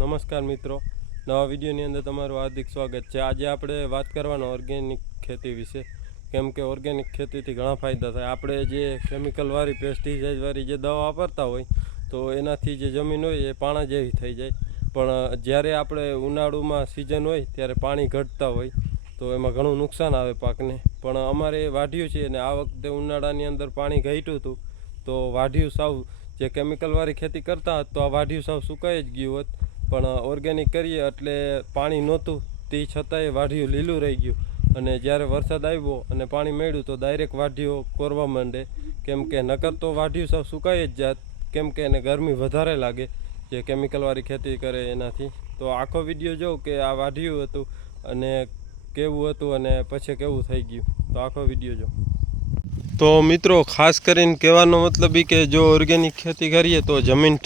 નમસ્કાર મિત્રો. નવા વિડીયોની અંદર તમારું હાર્દિક સ્વાગત છે. આજે આપણે વાત કરવાનો ઓર્ગેનિક ખેતી વિશે. કેમ કે ઓર્ગેનિક ખેતીથી ઘણા ફાયદા થાય. આપણે જે કેમિકલવાળી પેસ્ટિસાઇડવાળી જે દવા વાપરતા હોય, તો એનાથી જે જમીન હોય, એ પાણા જેવી થઈ જાય. પણ જ્યારે આપણે ઉનાળુમાં સિઝન હોય, ત્યારે પાણી ઘટતા હોય, તો એમાં ઘણું નુકસાન આવે પાકને. પણ, અમારે વાઢ્યું છે અને આ વખતે ઉનાળાની અંદર પાણી ઘટ્યું હતું, તો વાઢ્યું સાવ, જે કેમિકલવાળી ખેતી કરતા હોત, તો આ વાઢ્યું સાવ સુકાઈ જ ગયું હોત. પણ ઓર્ગેનિક કરીએ એટલે પાણી નહોતું. તે છતાંય વાઢિયું લીલું રહી ગયું. અને જ્યારે વરસાદ આવ્યો અને પાણી મળ્યું તો ડાયરેક્ટ વાઢિયો કોરવા માંડે. કેમ કે નકર તો વાઢિયું સાવ સુકાઈ જ જાત. કેમ કે એને ગરમી વધારે લાગે. જે કેમિકલવાળી ખેતી કરે એનાથી. તો આખો વીડિયો જોઉં કે આ વાઢિયું હતું અને કેવું હતું અને પછી કેવું થઈ ગયું. તો આખો વીડિયો જો તો મિત્રો, ખાસ કરીને કહેવાનો મતલબ એ કે જો ઓર્ગેનિક ખેતી કરીએ તો જમીન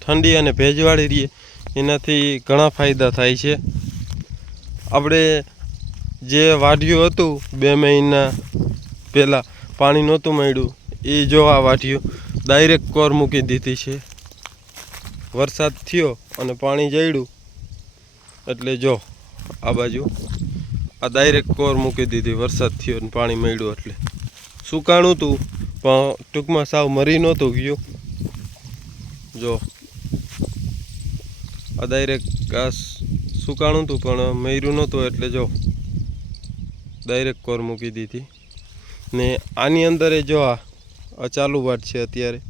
ઠંડી અને ભેજવાળી રહીએ. એનાથી ઘણા ફાયદા થાય છે. આપણે જે વાઢિયું હતું બે મહિના પહેલાં, પાણી નહોતું મળ્યું. એ જો આ વાઢિયું ડાયરેક્ટ કોર મૂકી દીધી છે. વરસાદ થયો અને પાણી જડ્યું એટલે જો, આ બાજુ આ ડાયરેક્ટ કોર મૂકી દીધી, વરસાદ થયો અને પાણી મળ્યું એટલે. સુકાણું હતું પણ ટૂંકમાં સાવ મરી નહોતું ગયું. જો આ ડાયરેક્ટ આ સુકાણું હતું, પણ મર્યું નહોતું, એટલે જો ડાયરેક્ટ કોર મૂકી દીધી. ને આની અંદર એ જો આ ચાલુ વાટ છે અત્યારે.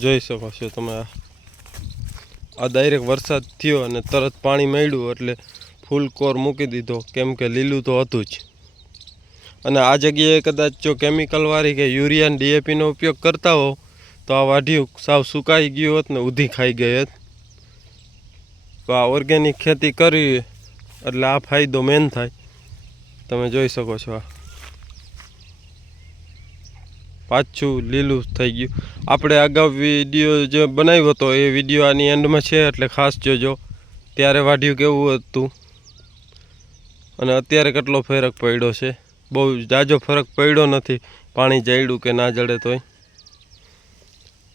જોઈ શકો છો તમે આ. ડાયરેક્ટ વરસાદ થયો અને તરત પાણી મળ્યું એટલે ફૂલ કોર મૂકી દીધો. કેમ કે લીલું તો હતું જ. અને આ જગ્યાએ કદાચ જો કેમિકલવાળી કે યુરિયા ડીએપીનો ઉપયોગ કરતા હો તો આ વાઢિયું સાવ સુકાઈ ગયું હોત ને ઉધી ખાઈ ગઈ હોત. તો આ ઓર્ગેનિક ખેતી કરવી એટલે આ ફાયદો મેન થાય. તમે જોઈ શકો છો આ. પાછું લીલું થઈ ગયું. આપણે અગાઉ વીડિયો જે બનાવ્યો હતો, એ વીડિયો આની એન્ડમાં છે એટલે ખાસ જોજો. ત્યારે વાઢ્યું કેવું હતું? અને અત્યારે કેટલો ફેરક પડ્યો છે? બહુ જાજો ફરક પડ્યો નથી. પાણી જડ્યું કે ના જડે તોય.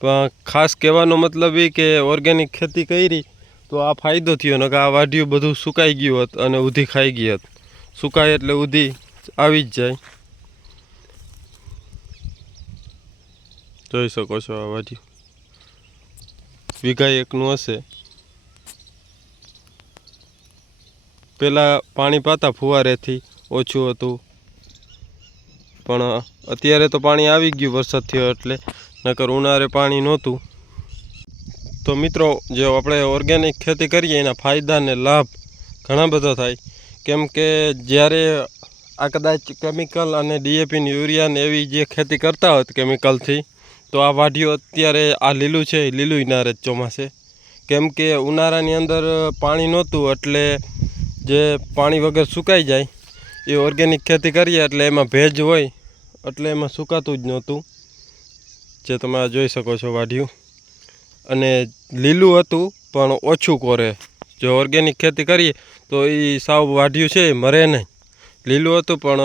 પણ ખાસ કહેવાનો મતલબ એ કે ઓર્ગેનિક ખેતી કરી તો આ ફાયદો થયો. ને કે આ વાઢિયું બધું સુકાઈ ગયું હોત અને ઉધી ખાઈ ગઈ હોત. સુકાય એટલે ઉધી આવી જ જાય. જોઈ શકો છો આ વાઢિયું. વીઘા એકનું હશે. પહેલાં પાણી પાતા ફુવારેથી ઓછું હતું. પણ અત્યારે તો પાણી આવી ગયું વરસાદ થયો એટલે નકર ઉનાળે પાણી નહોતું. તો મિત્રો, જે આપણે ઓર્ગેનિક ખેતી કરીએ, એના ફાયદા ને લાભ ઘણા બધા થાય. કેમ કે જ્યારે આ કદાચ કેમિકલ અને ડીએપી યુરિયાને એવી જે ખેતી કરતા હોત કેમિકલથી તો આ વાઢીઓ અત્યારે આ લીલું છે લીલું ના રહે ચોમાસે. કેમ કે ઉનાળાની અંદર પાણી નહોતું, એટલે જે પાણી વગર સુકાઈ જાય, એ ઓર્ગેનિક ખેતી કરીએ એટલે એમાં ભેજ હોય એટલે એમાં સુકાતું જ નહોતું, જે તમે આ જોઈ શકો છો વાઢ્યું. અને લીલું હતું, પણ ઓછું કોરે. જો ઓર્ગેનિક ખેતી કરીએ, તો એ સાવ વાઢ્યું છે મરે નહીં. લીલું હતું, પણ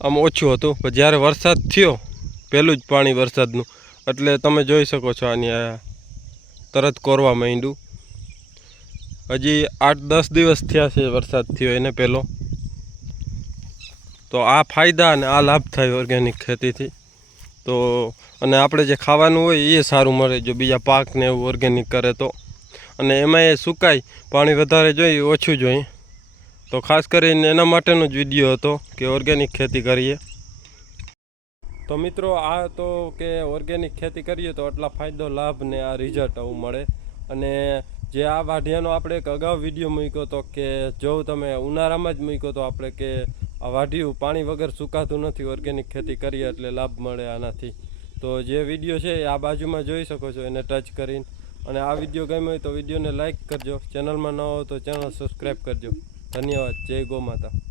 આમ ઓછું હતું. પણ જ્યારે વરસાદ થયો, પહેલું જ પાણી વરસાદનું. એટલે તમે જોઈ શકો છો આની આ તરત કોરવા માંડ્યું. હજી આઠ દસ દિવસ થયા છે વરસાદ થયો એને પહેલો. તો આ ફાયદા અને આ લાભ થાય ઓર્ગેનિક ખેતીથી. તો અને આપણે જે ખાવાનું હોય એ સારું મળે, જો બીજા પાકને એવું ઓર્ગેનિક કરે તો. અને એમાં એ સુકાય, પાણી વધારે જોઈએ, ઓછું જોઈએ. તો ખાસ કરીને એના માટેનો જ વીડિયો હતો કે ઓર્ગેનિક ખેતી કરીએ. તો મિત્રો, આ તો કે ઓર્ગેનિક ખેતી કરીએ તો આટલા ફાયદો, લાભ ને આ રિઝલ્ટ આવું મળે. અને જે આ વાઢિયાનો આપણે એક અગાઉ વીડિયો મૂક્યો હતો કે જો તમે ઉનાળામાં જ મૂક્યો તો આપણે કે આ વાઢિયું પાણી વગર સુકાતું નથી ઓર્ગેનિક ખેતી કરીએ એટલે લાભ મળે આનાથી. તો જે વીડિયો છે એ આ બાજુમાં જોઈ શકો છો, એને ટચ કરીને. અને આ વીડિયો ગમ્યો હોય તો વિડીયોને લાઇક કરજો. ચેનલમાં ન હો તો ચેનલ સબસ્ક્રાઈબ કરજો. ધન્યવાદ. જય ગો માતા